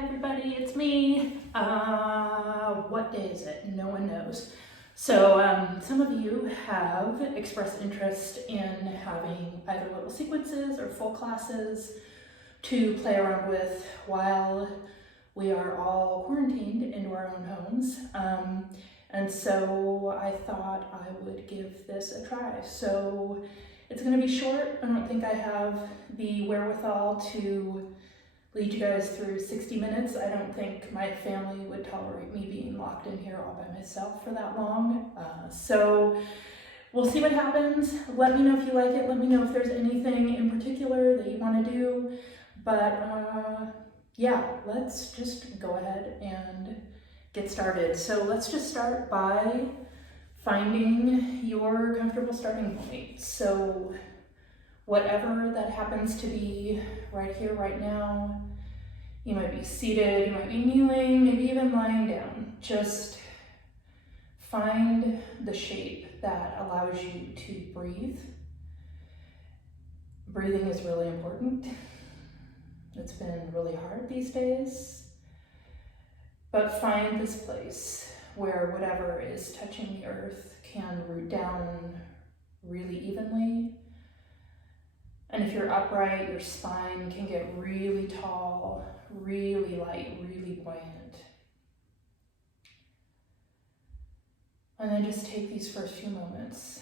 Hi everybody, it's me. What day is it? No one knows. So some of you have expressed interest in having either little sequences or full classes to play around with while we are all quarantined into our own homes. And so I thought I would give this a try. So it's gonna be short. I don't think I have the wherewithal to lead you guys through 60 minutes. I don't think my family would tolerate me being locked in here all by myself for that long. So we'll see what happens. Let me know if you like it. Let me know if there's anything in particular that you want to do. But yeah, let's just go ahead and get started. So let's just start by finding your comfortable starting point. So whatever that happens to be right here, right now. You might be seated, you might be kneeling, maybe even lying down. Just find the shape that allows you to breathe. Breathing is really important. It's been really hard these days. But find this place where whatever is touching the earth can root down really evenly. And if you're upright, your spine can get really tall, really light, really buoyant. And then just take these first few moments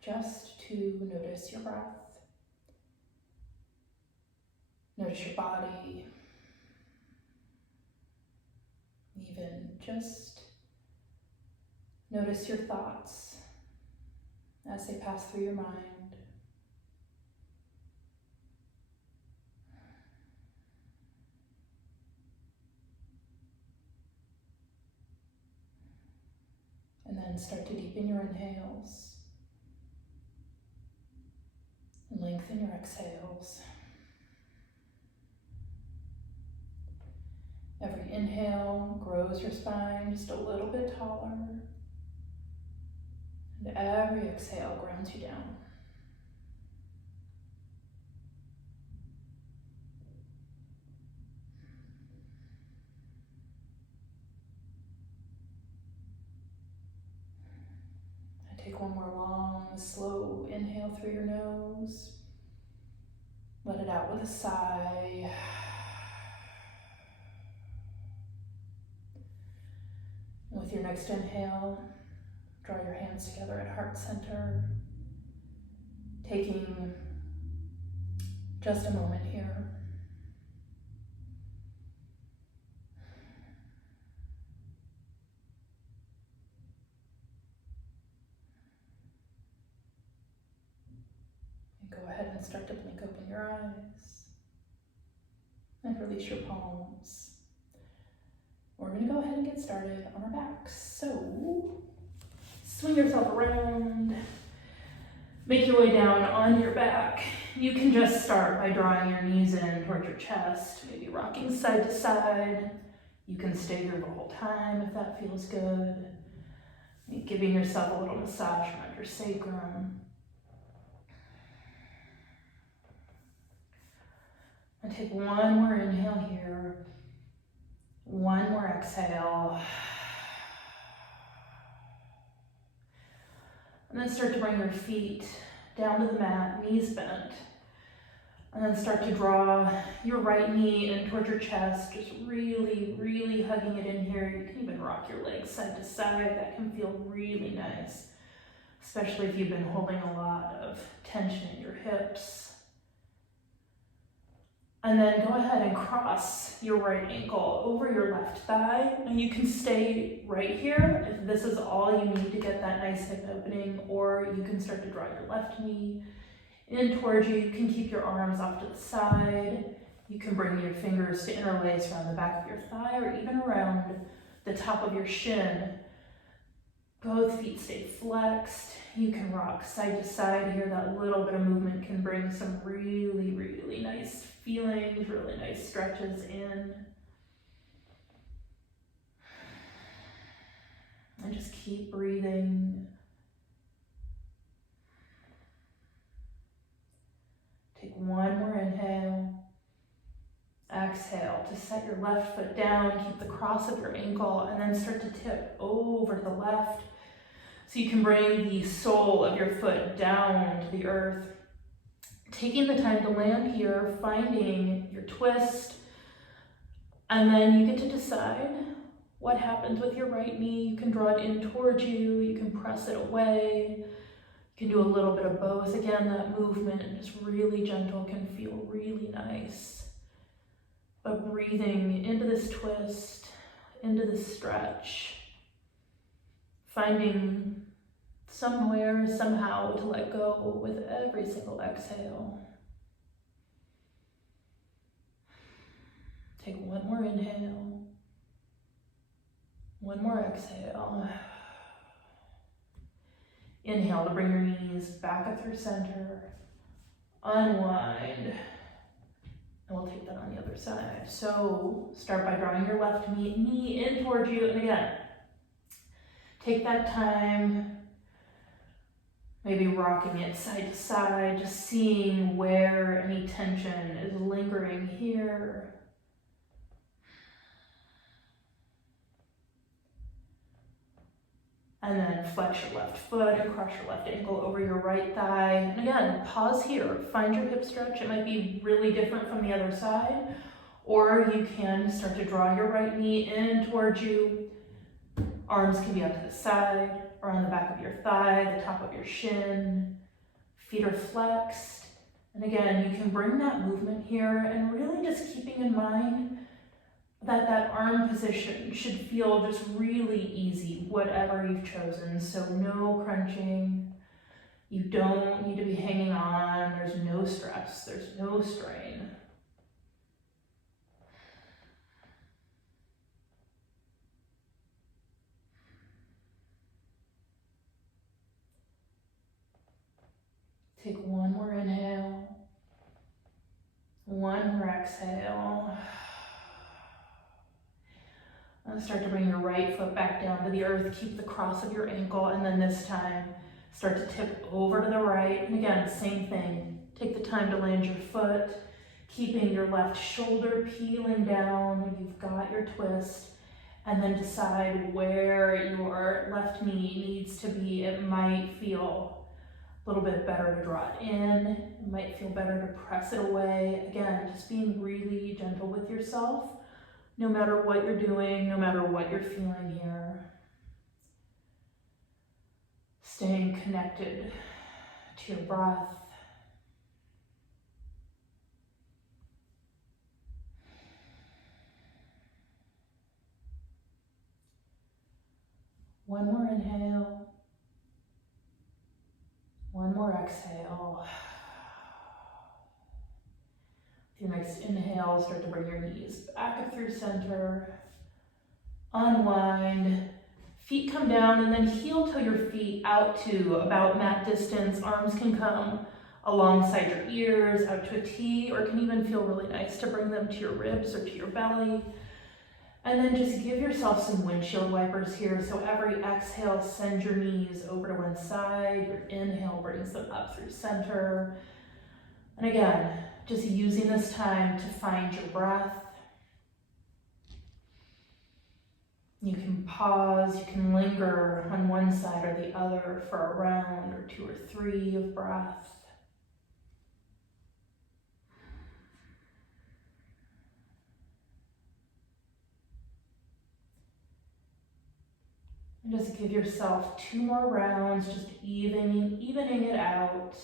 just to notice your breath. Notice your body. Even just notice your thoughts as they pass through your mind. And then start to deepen your inhales and lengthen your exhales. Every inhale grows your spine just a little bit taller, and every exhale grounds you down. Take one more long, slow inhale through your nose. Let it out with a sigh. And with your next inhale, draw your hands together at heart center, taking just a moment here. Go ahead and start to blink open your eyes and release your palms. We're going to go ahead and get started on our backs. So swing yourself around, make your way down onto your back. You can just start by drawing your knees in towards your chest, maybe rocking side to side. You can stay here the whole time if that feels good. Giving yourself a little massage around your sacrum. And take one more inhale here, one more exhale. And then start to bring your feet down to the mat, knees bent. And then start to draw your right knee in towards your chest, just really, really hugging it in here. You can even rock your legs side to side. That can feel really nice, especially if you've been holding a lot of tension in your hips. And then go ahead and cross your right ankle over your left thigh. And you can stay right here if this is all you need to get that nice hip opening, or you can start to draw your left knee in towards you. You can keep your arms off to the side. You can bring your fingers to interlace around the back of your thigh or even around the top of your shin. Both feet stay flexed. You can rock side to side here. That little bit of movement can bring some really, really nice feelings, really nice stretches in. And just keep breathing. Take one more inhale. Exhale to set your left foot down, keep the cross of your ankle, and then start to tip over to the left. So you can bring the sole of your foot down to the earth. Taking the time to land here, finding your twist, and then you get to decide what happens with your right knee. You can draw it in towards you, you can press it away, you can do a little bit of both. Again, that movement, just really gentle, can feel really nice. But breathing into this twist, into this stretch, finding somewhere, somehow to let go with every single exhale. Take one more inhale, one more exhale. Inhale to bring your knees back up through center, unwind, and we'll take that on the other side. So start by drawing your left knee in towards you, and again, take that time, maybe rocking it side to side, just seeing where any tension is lingering here. And then flex your left foot and cross your left ankle over your right thigh. And again, pause here, find your hip stretch. It might be really different from the other side, or you can start to draw your right knee in towards you. Arms can be up to the side, or on the back of your thigh, the top of your shin. Feet are flexed. And again, you can bring that movement here and really just keeping in mind that that arm position should feel just really easy, whatever you've chosen. So no crunching. You don't need to be hanging on. There's no stress. There's no strain. Take one more inhale, one more exhale. And start to bring your right foot back down to the earth. Keep the cross of your ankle, and then this time start to tip over to the right. And again, same thing. Take the time to land your foot, keeping your left shoulder peeling down. You've got your twist. And then decide where your left knee needs to be. It might feel a little bit better to draw it in. It might feel better to press it away. Again, just being really gentle with yourself, no matter what you're doing, no matter what you're feeling here. Staying connected to your breath. One more inhale. One more exhale. With your next inhale, start to bring your knees back up through center. Unwind. Feet come down, and then heel toe your feet out to about mat distance. Arms can come alongside your ears, out to a T, or it can even feel really nice to bring them to your ribs or to your belly. And then just give yourself some windshield wipers here. So every exhale, send your knees over to one side. Your inhale brings them up through center. And again, just using this time to find your breath. You can pause, you can linger on one side or the other for a round or two or three of breath. And just give yourself 2 more rounds, just evening it out.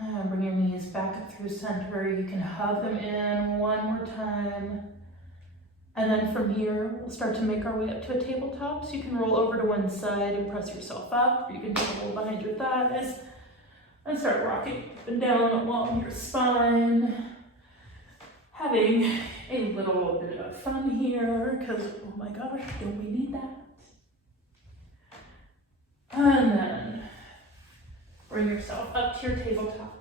And bring your knees back up through center. You can hug them in one more time. And then from here, we'll start to make our way up to a tabletop. So you can roll over to one side and press yourself up, or you can hold behind your thighs and start rocking up and down along your spine. Having a little bit of fun here, because oh my gosh, don't we need that? And then bring yourself up to your tabletop.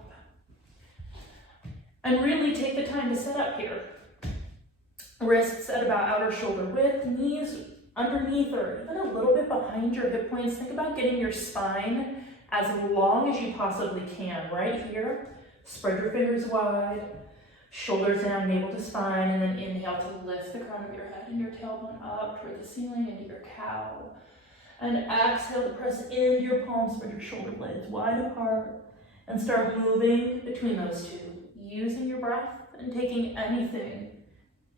And really take the time to set up here. Wrists at about outer shoulder width, knees underneath or even a little bit behind your hip points. Think about getting your spine as long as you possibly can. Right here, spread your fingers wide, shoulders down, navel to spine, and then inhale to lift the crown of your head and your tailbone up toward the ceiling into your cow. And exhale to press into your palms, spread your shoulder blades wide apart, and start moving between those two, using your breath and taking anything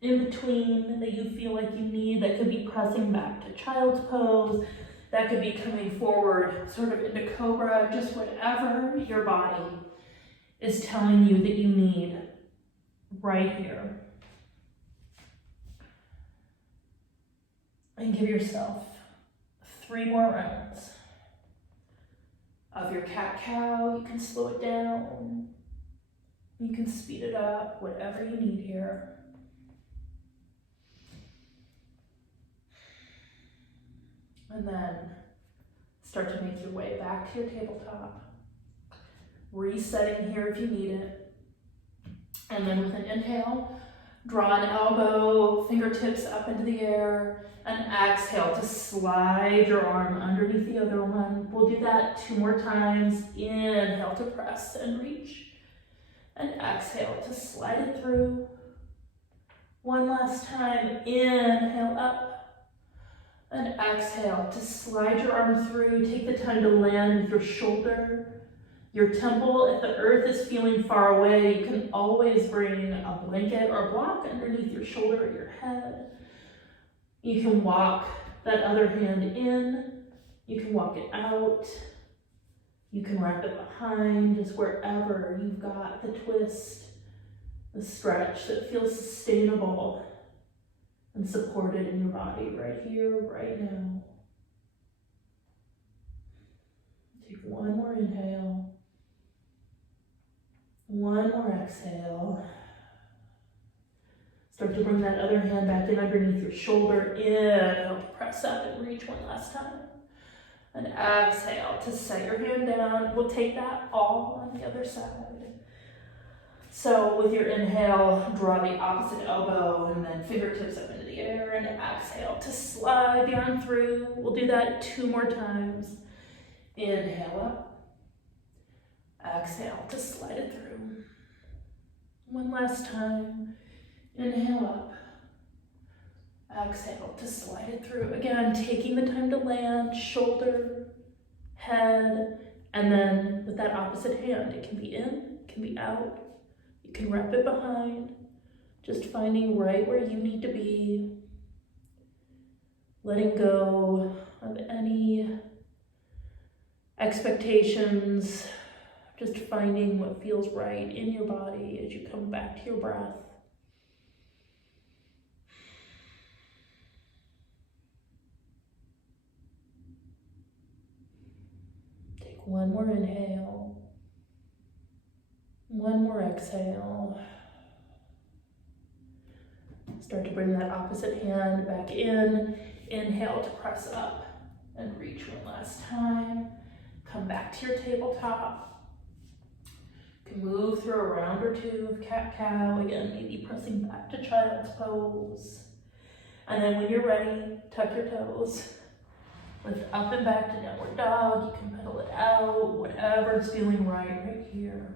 in between that you feel like you need. That could be pressing back to child's pose, that could be coming forward sort of into cobra, just whatever your body is telling you that you need right here. And give yourself 3 more rounds of your cat-cow. You can slow it down, you can speed it up, whatever you need here. And then start to make your way back to your tabletop. Resetting here if you need it. And then with an inhale, draw an elbow, fingertips up into the air, and exhale to slide your arm underneath the other one. We'll do that 2 more times. Inhale to press and reach, and exhale to slide it through. 1 last time. Inhale up, and exhale to slide your arm through. Take the time to land with your shoulder, your temple. If the earth is feeling far away, you can always bring a blanket or a block underneath your shoulder or your head. You can walk that other hand in, you can walk it out, you can wrap it behind, just wherever you've got the twist, the stretch that feels sustainable and supported in your body right here, right now. Take 1 more inhale, 1 more exhale. Start to bring that other hand back in underneath your shoulder. Inhale to press up and reach 1 last time. And exhale to set your hand down. We'll take that all on the other side. So with your inhale, draw the opposite elbow and then fingertips up into the air, and exhale to slide the arm through. We'll do that 2 more times. Inhale up. Exhale to slide it through. 1 last time. Inhale up, exhale to slide it through. Again, taking the time to land, shoulder, head, and then with that opposite hand, it can be in, it can be out. You can wrap it behind, just finding right where you need to be, letting go of any expectations, just finding what feels right in your body as you come back to your breath. Take 1 more inhale, 1 more exhale. Start to bring that opposite hand back in. Inhale to press up and reach 1 last time. Come back to your tabletop. You can move through a round or 2 of cat-cow. Again, maybe pressing back to child's pose. And then when you're ready, tuck your toes. Lift up and back to downward dog. You can pedal it out, whatever's feeling right here.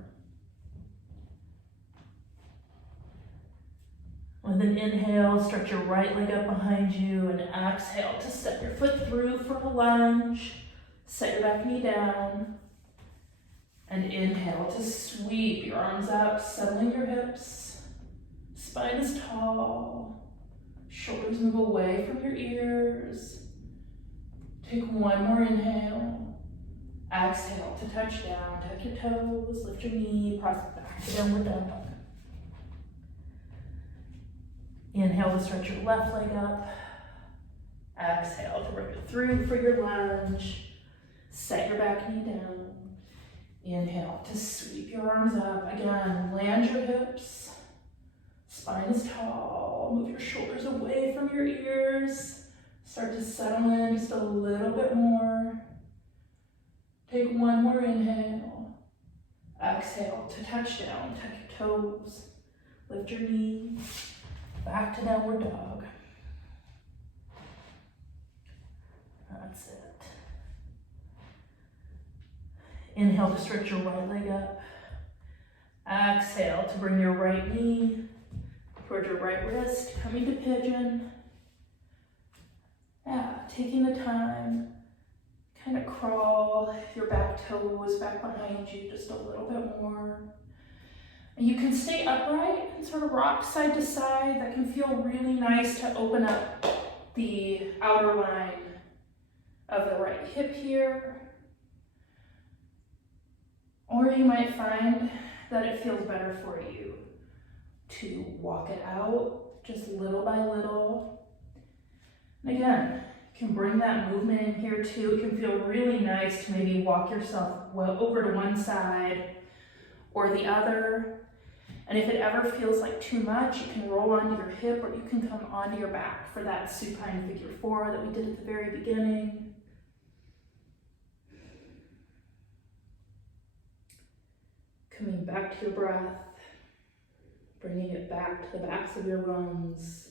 With an inhale, stretch your right leg up behind you, and exhale to step your foot through for a lunge. Set your back knee down. And inhale to sweep your arms up, settling your hips. Spine is tall. Shoulders move away from your ears. Take 1 more inhale. Exhale to touch down. Tuck your toes, lift your knee, press back to downward dog. Inhale to stretch your left leg up. Exhale to bring it through for your lunge. Set your back knee down. Inhale to sweep your arms up. Again, land your hips. Spine is tall. Move your shoulders away from your ears. Start to settle in just a little bit more. Take 1 more inhale. Exhale to touch down. Tuck your toes. Lift your knees. Back to downward dog. That's it. Inhale to stretch your right leg up. Exhale to bring your right knee towards your right wrist, coming to pigeon. Yeah, taking the time, kind of crawl your back toes back behind you just a little bit more. And you can stay upright and sort of rock side to side. That can feel really nice to open up the outer line of the right hip here. Or you might find that it feels better for you to walk it out just little by little. And again, you can bring that movement in here too. It can feel really nice to maybe walk yourself over to one side or the other. And if it ever feels like too much, you can roll onto your hip or you can come onto your back for that supine figure 4 that we did at the very beginning. Coming back to your breath, bringing it back to the backs of your lungs.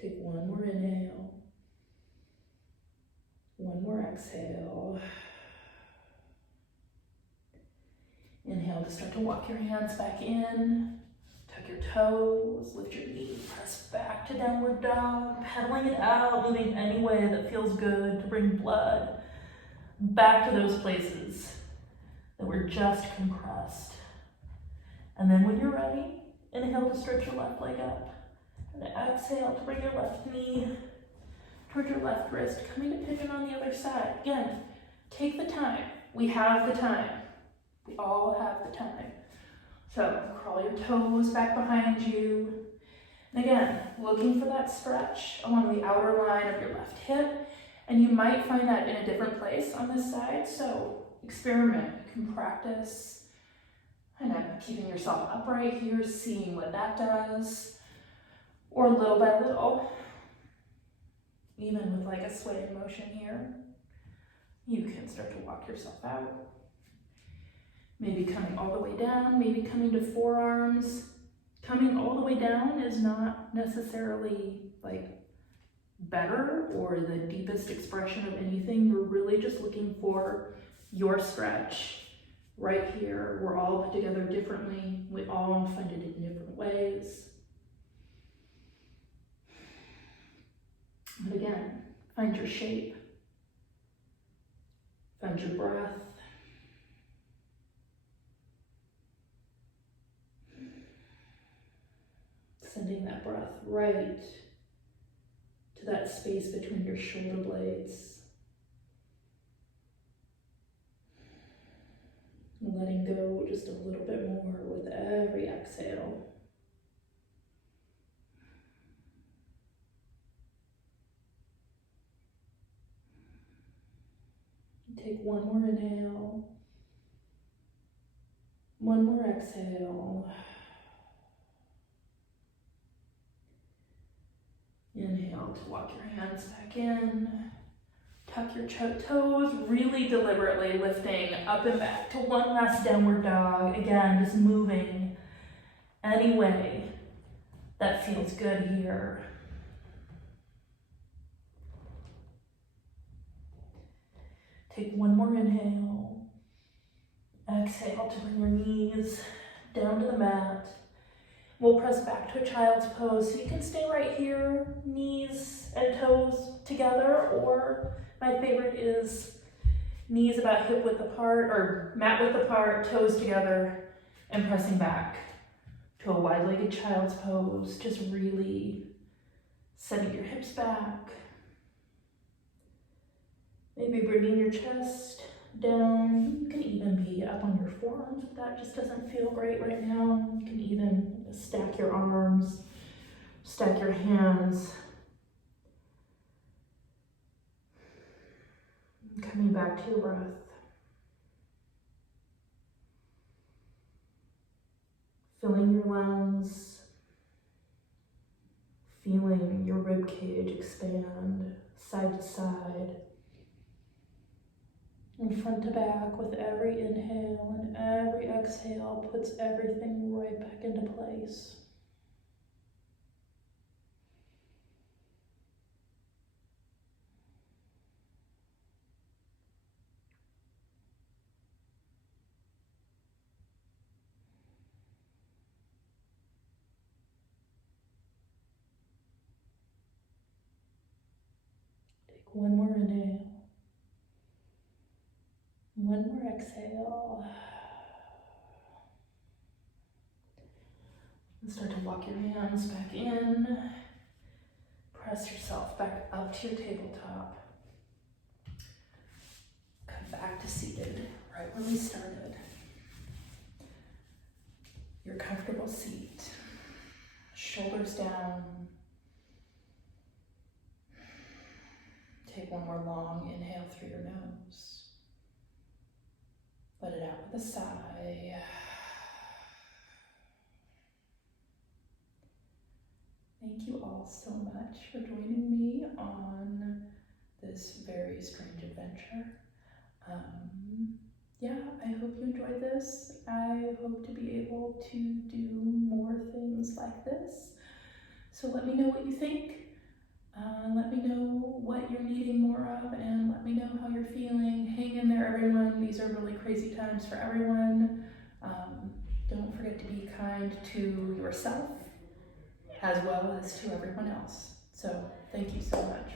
Take one more inhale, one more exhale. Inhale to start to walk your hands back in. Tuck your toes, lift your knee, press back to downward dog, pedaling it out, moving any way that feels good to bring blood back to those places that were just compressed. And then when you're ready, inhale to stretch your left leg up. And exhale to bring your left knee towards your left wrist, coming to pigeon on the other side. Again, take the time. We have the time. We all have the time. So crawl your toes back behind you. And again, looking for that stretch along the outer line of your left hip. And you might find that in a different place on this side. So experiment. You can practice kind of keeping yourself upright here, seeing what that does. Or little by little, even with like a swaying motion here, you can start to walk yourself out. Maybe coming all the way down, maybe coming to forearms. Coming all the way down is not necessarily like better or the deepest expression of anything. You're really just looking for your stretch right here. We're all put together differently. We all find it in different ways. But again, find your shape, find your breath. Sending that breath right to that space between your shoulder blades. Letting go just a little bit more with every exhale. Take one more inhale, one more exhale. Inhale to walk your hands back in. Tuck your toes, really deliberately lifting up and back to one last downward dog. Again, just moving any way that feels good here. Take one more inhale. Exhale to bring your knees down to the mat. We'll press back to a child's pose. So you can stay right here, knees and toes together, or my favorite is knees about hip width apart or mat width apart, toes together, and pressing back to a wide-legged child's pose. Just really sending your hips back. Maybe bringing your chest down. You can even be up on your forearms if that just doesn't feel great right now. You can even stack your arms, stack your hands. Coming back to your breath. Filling your lungs, feeling your rib cage expand side to side. And front to back with every inhale, and every exhale puts everything right back into place. Take one more inhale. One more exhale. And start to walk your hands back in. Press yourself back up to your tabletop. Come back to seated, right where we started. Your comfortable seat. Shoulders down. Take one more long inhale through your nose. Let it out with a sigh. Thank you all so much for joining me on this very strange adventure. Yeah, I hope you enjoyed this. I hope to be able to do more things like this. So let me know what you think. Let me know what you're needing more of, and let me know how you're feeling. Hang in there, everyone. These are really crazy times for everyone. Don't forget to be kind to yourself as well as to everyone else. So thank you so much.